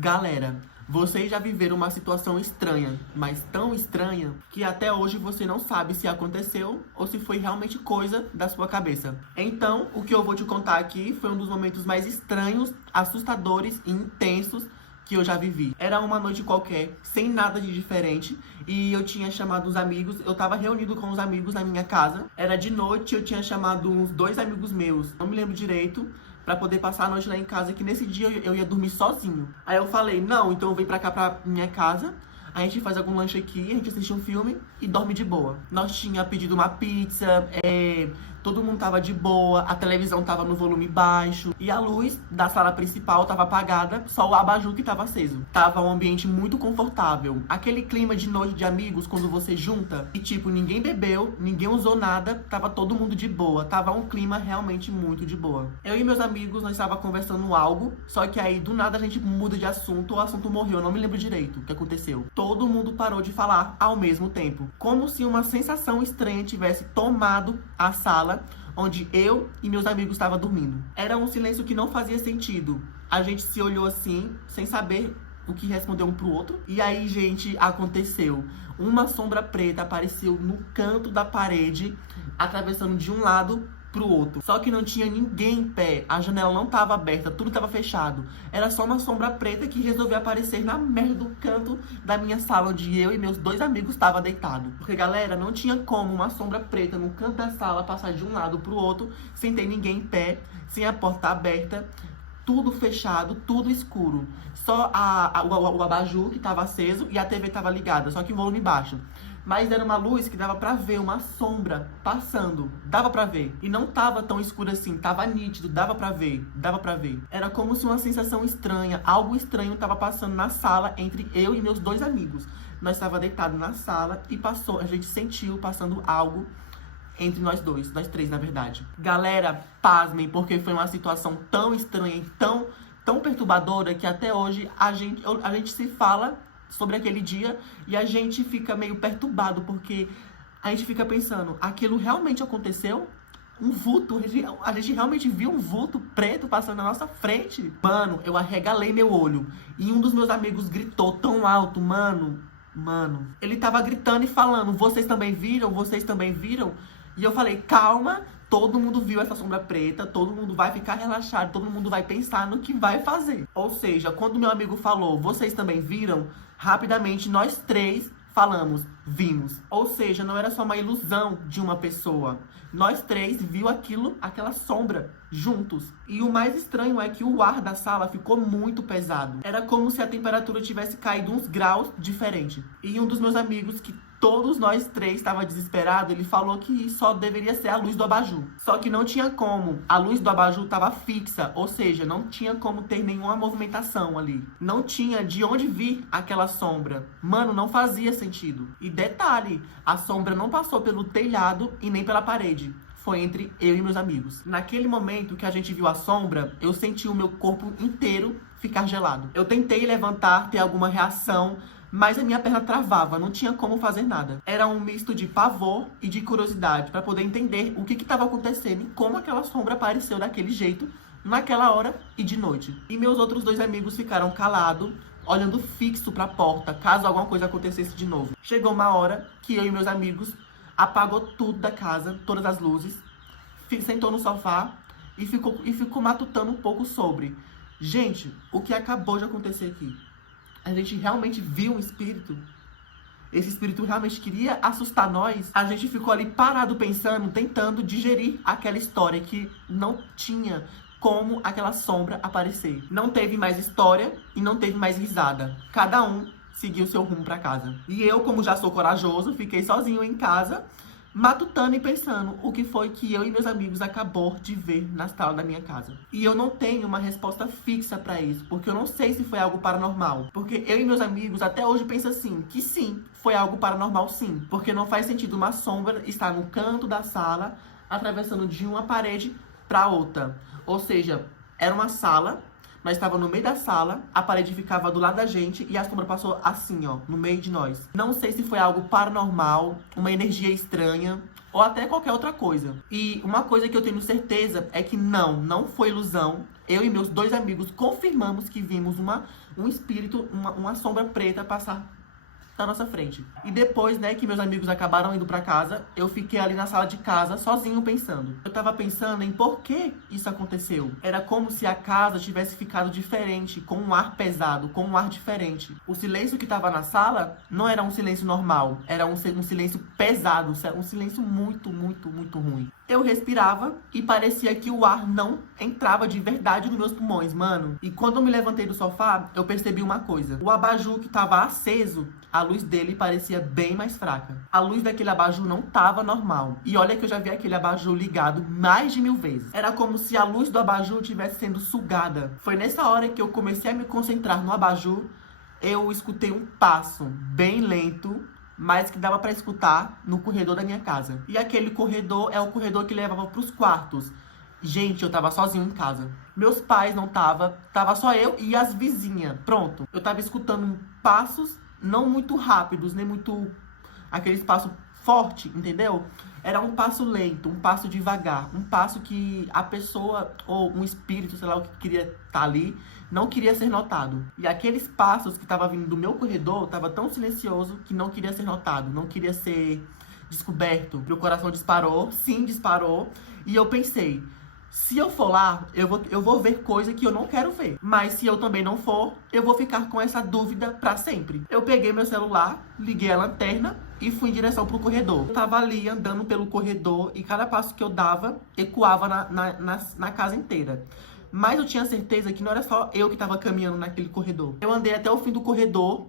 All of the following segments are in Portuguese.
Galera, vocês já viveram uma situação estranha, mas tão estranha, que até hoje você não sabe se aconteceu ou se foi realmente coisa da sua cabeça. Então, o que eu vou te contar aqui foi um dos momentos mais estranhos, assustadores e intensos que eu já vivi. Era uma noite qualquer, sem nada de diferente, e eu tinha chamado os amigos, eu tava reunido com os amigos na minha casa. Era de noite, eu tinha chamado uns 2 amigos meus, não me lembro direito, pra poder passar a noite lá em casa, que nesse dia eu ia dormir sozinho. Aí eu falei, não, então vem pra cá pra minha casa, a gente faz algum lanche aqui, a gente assiste um filme e dorme de boa. Nós tinha pedido uma pizza, todo mundo tava de boa, a televisão tava no volume baixo e a luz da sala principal tava apagada, só o abajur que tava aceso. Tava um ambiente muito confortável. Aquele clima de noite de amigos quando você junta e tipo, ninguém bebeu, ninguém usou nada, tava todo mundo de boa. Tava um clima realmente muito de boa. Eu e meus amigos, nós tava conversando algo, só que aí do nada a gente muda de assunto, o assunto morreu, eu não me lembro direito o que aconteceu. Todo mundo parou de falar ao mesmo tempo, como se uma sensação estranha tivesse tomado a sala onde eu e meus amigos estavam dormindo. Era um silêncio que não fazia sentido. A gente se olhou assim, sem saber o que responder um pro outro. E aí, gente, aconteceu. Uma sombra preta apareceu no canto da parede, atravessando de um lado pro outro. Só que não tinha ninguém em pé, a janela não tava aberta, tudo tava fechado. Era só uma sombra preta que resolveu aparecer na merda do canto da minha sala, onde eu e meus 2 amigos estavam deitados. Porque, galera, não tinha como uma sombra preta no canto da sala passar de um lado pro outro, sem ter ninguém em pé, sem a porta aberta, tudo fechado, tudo escuro. Só o abajur que tava aceso e a TV tava ligada, só que em volume baixo. Mas era uma luz que dava pra ver uma sombra passando, dava pra ver. E não tava tão escuro assim, tava nítido, dava pra ver, dava pra ver. Era como se uma sensação estranha, algo estranho tava passando na sala entre eu e meus 2 amigos. Nós tava deitado na sala e passou, a gente sentiu passando algo entre nós 2, nós 3 na verdade. Galera, pasmem, porque foi uma situação tão estranha e tão perturbadora que até hoje a gente se fala sobre aquele dia e a gente fica meio perturbado, porque a gente fica pensando, aquilo realmente aconteceu? Um vulto, a gente realmente viu um vulto preto passando na nossa frente? Mano, eu arregalei meu olho e um dos meus amigos gritou tão alto, mano, ele tava gritando e falando, vocês também viram? Vocês também viram? E eu falei, calma, todo mundo viu essa sombra preta, todo mundo vai ficar relaxado, todo mundo vai pensar no que vai fazer. Ou seja, quando meu amigo falou, vocês também viram? Rapidamente, nós 3 falamos, vimos. Ou seja, não era só uma ilusão de uma pessoa. Nós 3 viu aquela sombra juntos. E o mais estranho é que o ar da sala ficou muito pesado. Era como se a temperatura tivesse caído uns graus diferente. E um dos meus amigos, que todos nós 3 estava desesperado, ele falou que só deveria ser a luz do abajur. Só que não tinha como. A luz do abajur estava fixa, ou seja, não tinha como ter nenhuma movimentação ali. Não tinha de onde vir aquela sombra. Mano, não fazia sentido. E detalhe, a sombra não passou pelo telhado e nem pela parede. Foi entre eu e meus amigos. Naquele momento que a gente viu a sombra, eu senti o meu corpo inteiro ficar gelado. Eu tentei levantar, ter alguma reação, mas a minha perna travava, não tinha como fazer nada. Era um misto de pavor e de curiosidade para poder entender o que estava acontecendo e como aquela sombra apareceu daquele jeito, naquela hora e de noite. E meus outros 2 amigos ficaram calados, olhando fixo para a porta, caso alguma coisa acontecesse de novo. Chegou uma hora que eu e meus amigos apagou tudo da casa, todas as luzes, sentou no sofá e ficou matutando um pouco sobre. Gente, o que acabou de acontecer aqui? A gente realmente viu um espírito? Esse espírito realmente queria assustar nós? A gente ficou ali parado pensando, tentando digerir aquela história que não tinha como aquela sombra aparecer. Não teve mais história e não teve mais risada. Cada um seguiu seu rumo pra casa. E eu, como já sou corajoso, fiquei sozinho em casa, matutando e pensando o que foi que eu e meus amigos acabou de ver na sala da minha casa. E eu não tenho uma resposta fixa pra isso, porque eu não sei se foi algo paranormal. Porque eu e meus amigos até hoje pensam assim, que sim, foi algo paranormal sim. Porque não faz sentido uma sombra estar no canto da sala, atravessando de uma parede pra outra. Ou seja, era uma sala, nós estávamos no meio da sala, a parede ficava do lado da gente e a sombra passou assim, ó, no meio de nós. Não sei se foi algo paranormal, uma energia estranha ou até qualquer outra coisa. E uma coisa que eu tenho certeza é que não foi ilusão. eu e meus 2 amigos confirmamos que vimos um espírito, uma sombra preta passar na nossa frente. E depois, né, que meus amigos acabaram indo pra casa, eu fiquei ali na sala de casa, sozinho, pensando. Eu tava pensando em por que isso aconteceu. Era como se a casa tivesse ficado diferente, com um ar pesado, com um ar diferente. O silêncio que tava na sala não era um silêncio normal, era um silêncio pesado, um silêncio muito, muito, muito ruim. Eu respirava e parecia que o ar não entrava de verdade nos meus pulmões, mano. E quando eu me levantei do sofá, eu percebi uma coisa. O abajur que tava aceso, a luz dele parecia bem mais fraca. A luz daquele abajur não tava normal. E olha que eu já vi aquele abajur ligado mais de 1000 vezes. Era como se a luz do abajur estivesse sendo sugada. Foi nessa hora que eu comecei a me concentrar no abajur, eu escutei um passo bem lento, mas que dava pra escutar no corredor da minha casa. E aquele corredor é o corredor que levava pros quartos. Gente, eu tava sozinho em casa. Meus pais não tava só eu e as vizinhas. Pronto. Eu tava escutando passos não muito rápidos, nem muito aquele passo forte, entendeu? Era um passo lento, um passo devagar, um passo que a pessoa ou um espírito, sei lá o que queria estar ali, não queria ser notado. E aqueles passos que estavam vindo do meu corredor tava tão silencioso que não queria ser notado, não queria ser descoberto. Meu coração disparou, sim, disparou, e eu pensei, se eu for lá, eu vou ver coisa que eu não quero ver. Mas se eu também não for, eu vou ficar com essa dúvida pra sempre. Eu peguei meu celular, liguei a lanterna e fui em direção pro corredor. Eu tava ali andando pelo corredor e cada passo que eu dava ecoava na casa inteira. Mas eu tinha certeza que não era só eu que tava caminhando naquele corredor. Eu andei até o fim do corredor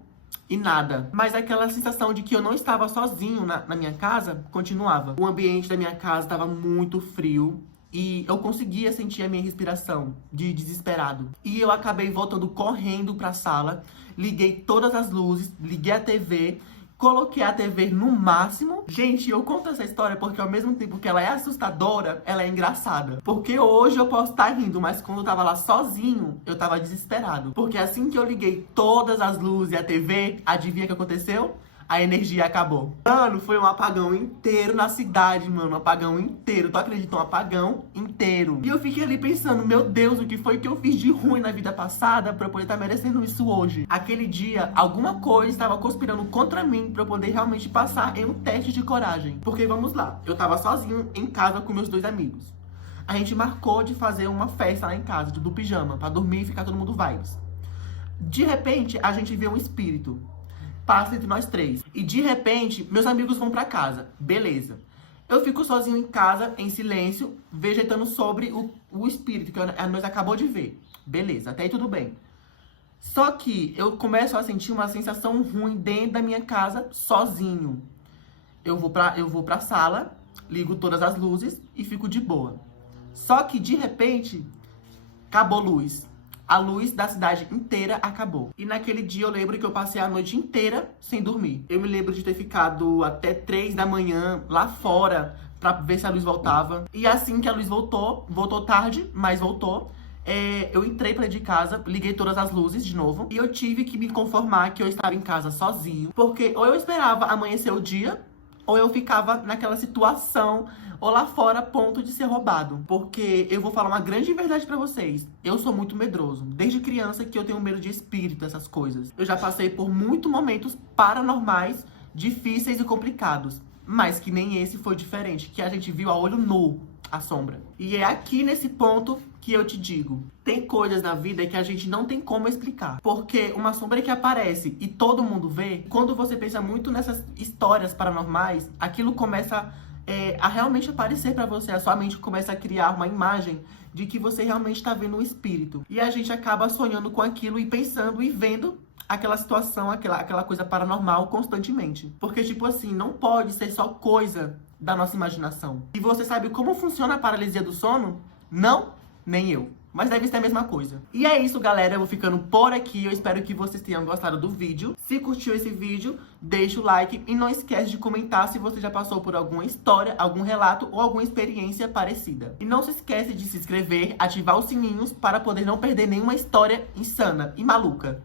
e nada. Mas aquela sensação de que eu não estava sozinho na minha casa continuava. O ambiente da minha casa estava muito frio. E eu conseguia sentir a minha respiração de desesperado. E eu acabei voltando correndo pra sala. Liguei todas as luzes, liguei a TV, coloquei a TV no máximo. Gente, eu conto essa história porque ao mesmo tempo que ela é assustadora, ela é engraçada. Porque hoje eu posso estar rindo, mas quando eu tava lá sozinho, eu tava desesperado. Porque assim que eu liguei todas as luzes e a TV, adivinha o que aconteceu? A energia acabou. Mano, foi um apagão inteiro na cidade, mano. Um apagão inteiro. Tu acredita? Um apagão inteiro. E eu fiquei ali pensando, meu Deus, o que foi que eu fiz de ruim na vida passada pra eu poder estar merecendo isso hoje? Aquele dia, alguma coisa estava conspirando contra mim pra eu poder realmente passar em um teste de coragem. Porque, vamos lá, eu tava sozinho em casa com meus 2 amigos. A gente marcou de fazer uma festa lá em casa, do pijama, pra dormir e ficar todo mundo vibes. De repente, a gente vê um espírito. Passa entre nós 3. E de repente, meus amigos vão pra casa. Beleza. Eu fico sozinho em casa, em silêncio, vegetando sobre o espírito que nós acabou de ver. Beleza, até aí tudo bem. Só que eu começo a sentir uma sensação ruim dentro da minha casa, sozinho. Eu vou pra sala, ligo todas as luzes e fico de boa. Só que, de repente, acabou a luz. A luz da cidade inteira acabou. E naquele dia eu lembro que eu passei a noite inteira sem dormir. Eu me lembro de ter ficado até 3 da manhã lá fora pra ver se a luz voltava. E assim que a luz voltou tarde, mas voltou, eu entrei pra dentro de casa, liguei todas as luzes de novo. E eu tive que me conformar que eu estava em casa sozinho. Porque ou eu esperava amanhecer o dia, ou eu ficava naquela situação, ou lá fora, a ponto de ser roubado. Porque eu vou falar uma grande verdade pra vocês. Eu sou muito medroso. Desde criança que eu tenho medo de espírito, essas coisas. Eu já passei por muitos momentos paranormais, difíceis e complicados. Mas que nem esse foi diferente. Que a gente viu a olho nu a sombra. E é aqui nesse ponto que eu te digo. Tem coisas na vida que a gente não tem como explicar. Porque uma sombra que aparece e todo mundo vê, quando você pensa muito nessas histórias paranormais, aquilo começa a realmente aparecer pra você. A sua mente começa a criar uma imagem de que você realmente tá vendo um espírito. E a gente acaba sonhando com aquilo e pensando e vendo aquela situação, aquela coisa paranormal constantemente. Porque, tipo assim, não pode ser só coisa da nossa imaginação. E você sabe como funciona a paralisia do sono? Não, nem eu. Mas deve ser a mesma coisa. E é isso, galera. Eu vou ficando por aqui. Eu espero que vocês tenham gostado do vídeo. Se curtiu esse vídeo, deixa o like. E não esquece de comentar se você já passou por alguma história, algum relato ou alguma experiência parecida. E não se esquece de se inscrever, ativar os sininhos para poder não perder nenhuma história insana e maluca.